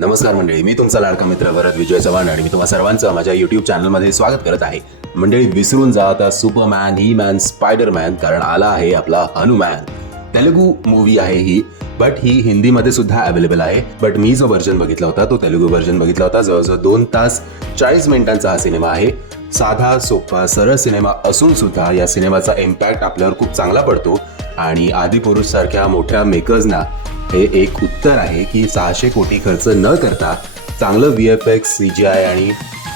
नमस्कार मंडळी, मी तुमचा लाडका मित्र भरत विजय चव्हाण आणि मी तुम्हा सर्वांचं माझ्या युट्यूब चॅनलमध्ये स्वागत करत आहे. मंडळी, विसरून जा आता सुपरमॅन, ही मॅन, स्पायडरमॅन, कारण आला आहे आपला हनुमान. तेलुगू मूवी आहे ही, बट ही हिंदीमध्ये सुद्धा अवेलेबल आहे. बट मी जो व्हर्जन बघितला होता तो तेलुगू व्हर्जन बघितला होता. जवळजवळ 2 तास 40 मिनिटांचा हा सिनेमा आहे. साधा सोपा सरळ सिनेमा असून सुद्धा या सिनेमाचा इम्पॅक्ट आपल्यावर खूप चांगला पडतो आणि आदिपुरुष सारख्या मोठ्या मेकर्सना हे एक उत्तर आहे की 600 कोटी खर्च न करता चांगलं VFX, CGI आणि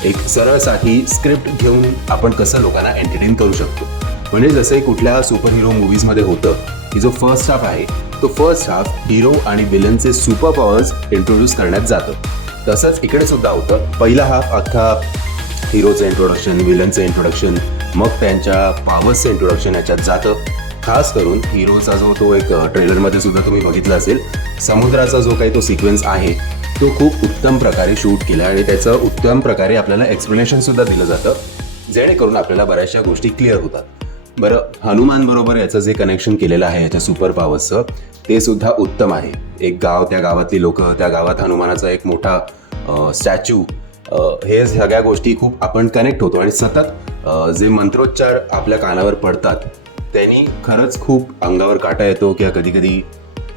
एक सरळसाठी स्क्रिप्ट घेऊन आपण कसं लोकांना एंटरटेन करू शकतो. म्हणजे जसे कुठल्या सुपर हिरो मूवीजमध्ये होतं की जो फर्स्ट हाफ आहे तो फर्स्ट हाफ हिरो आणि विलनचे सुपर पॉवर्स इंट्रोड्यूस करण्यात जातं, तसंच इकडे सुद्धा होतं. पहिला हाफ अख्खा हिरोचं इंट्रोडक्शन, विलनचं इंट्रोडक्शन, मग त्यांच्या पॉवर्सचं इंट्रोडक्शन याच्यात जातं. खास करून हिरोचा जो तो एक ट्रेलरमध्ये सुद्धा तुम्ही बघितला असेल, समुद्राचा जो काही तो सिक्वेन्स आहे तो खूप उत्तम प्रकारे शूट केला आणि त्याचं उत्तम प्रकारे आपल्याला एक्सप्लेनेशन सुद्धा दिलं जातं, जेणेकरून आपल्याला बऱ्याचशा गोष्टी क्लिअर होतात. बरं, हनुमान बरोबर याचं जे कनेक्शन केलेलं आहे याच्या सुपर पॉवर्सचं ते सुद्धा उत्तम आहे. एक गाव, त्या गावातली लोक, त्या गावात हनुमानाचा एक मोठा स्टॅच्यू, हे सगळ्या गोष्टी खूप आपण कनेक्ट होतो आणि सतत जे मंत्रोच्चार आपल्या कानावर पडतात त्यांनी खरंच खूप अंगावर काटा येतो किंवा कधी कधी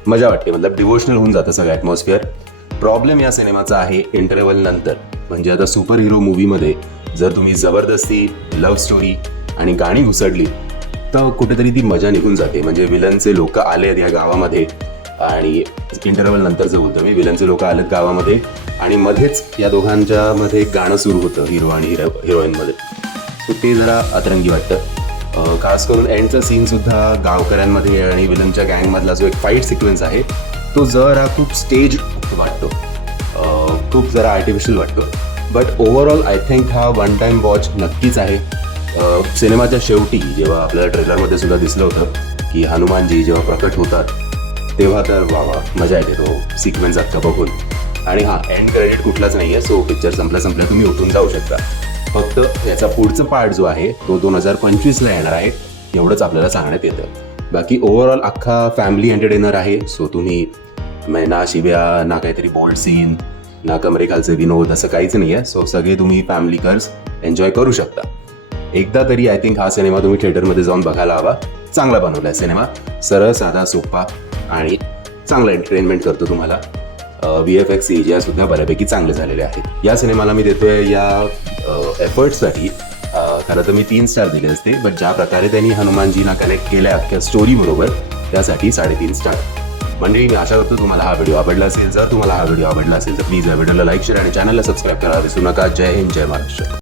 मजा वाटते. मतलब डिवोशनल होऊन जातं सगळं ॲटमॉस्फिअर. प्रॉब्लेम या सिनेमाचा आहे इंटरव्हल नंतर. म्हणजे आता सुपर हिरो मूवीमध्ये जर तुम्ही जबरदस्ती लव्ह स्टोरी आणि गाणी घुसडली तर कुठेतरी ती मजा निघून जाते. म्हणजे विलनचे लोक आलेत या गावामध्ये आणि इंटरव्हल नंतर जे बोलतो मी, विलनचे लोक आलेत गावामध्ये आणि मध्येच या दोघांच्या मध्ये एक गाणं सुरू होतं हिरो आणि हिरोईनमध्ये. सो ते जरा अतरंगी वाटतं. खास करून एंडचा सीन सुद्धा गावकऱ्यांमध्ये आणि विलनच्या गँगमधला जो एक फाईट सिक्वेन्स आहे तो जरा खूप स्टेज वाटतो, खूप जरा आर्टिफिशियल वाटतो. बट ओव्हरऑल आय थिंक हा वन टाइम वॉच नक्कीच आहे. सिनेमाच्या शेवटी जेव्हा आपल्याला ट्रेलरमध्ये सुद्धा दिसलं होतं की हनुमानजी जेव्हा प्रकट होतात तेव्हा तर वा मजा येते तो सिक्वेन्स अख्खा बघून. आणि हा एंड क्रेडिट कुठलाच नाही आहे, सो पिक्चर संपल्या तुम्ही उठून जाऊ शकता. फक्त याचा पुढचा पार्ट जो आहे तो 2025ला येणार आहे, एवढंच आपल्याला सांगण्यात येतं. बाकी ओव्हरऑल अख्खा फॅमिली एंटरटेनर आहे. सो तुम्ही ना शिव्या, ना काहीतरी बोल्ड सीन, ना कमरे खालचे विनोद, असं काहीच नाही आहे. सो सगळे तुम्ही फॅमिली कर्स एन्जॉय करू शकता. एकदा तरी आय थिंक हा सिनेमा तुम्ही थिएटरमध्ये जाऊन बघायला हवा. चांगला बनवला आहे सिनेमा, सरळ साधा सोपा आणि चांगला एंटरटेनमेंट करतो तुम्हाला. VFX, CGI सुद्धा बऱ्यापैकी चांगले झालेले आहेत. या सिनेमाला मी देतोय या एफर्ट्ससाठी खरं तर मी 3 स्टार दिले असते, बट ज्या प्रकारे त्यांनी हनुमानजींना कनेक्ट केल्या अख्ख्या स्टोरी बरोबर त्यासाठी 3.5 स्टार. म्हणजे मी आशा करतो तुम्हाला हा व्हिडिओ आवडला असेल. जर तुम्हाला हा व्हिडिओ आवडला असेल तर प्लीज या व्हिडिओला लाईक, शेअर आणि चॅनलला सबस्क्राईब करा विसरू नका. जय हिंद, जय महाराष्ट्र.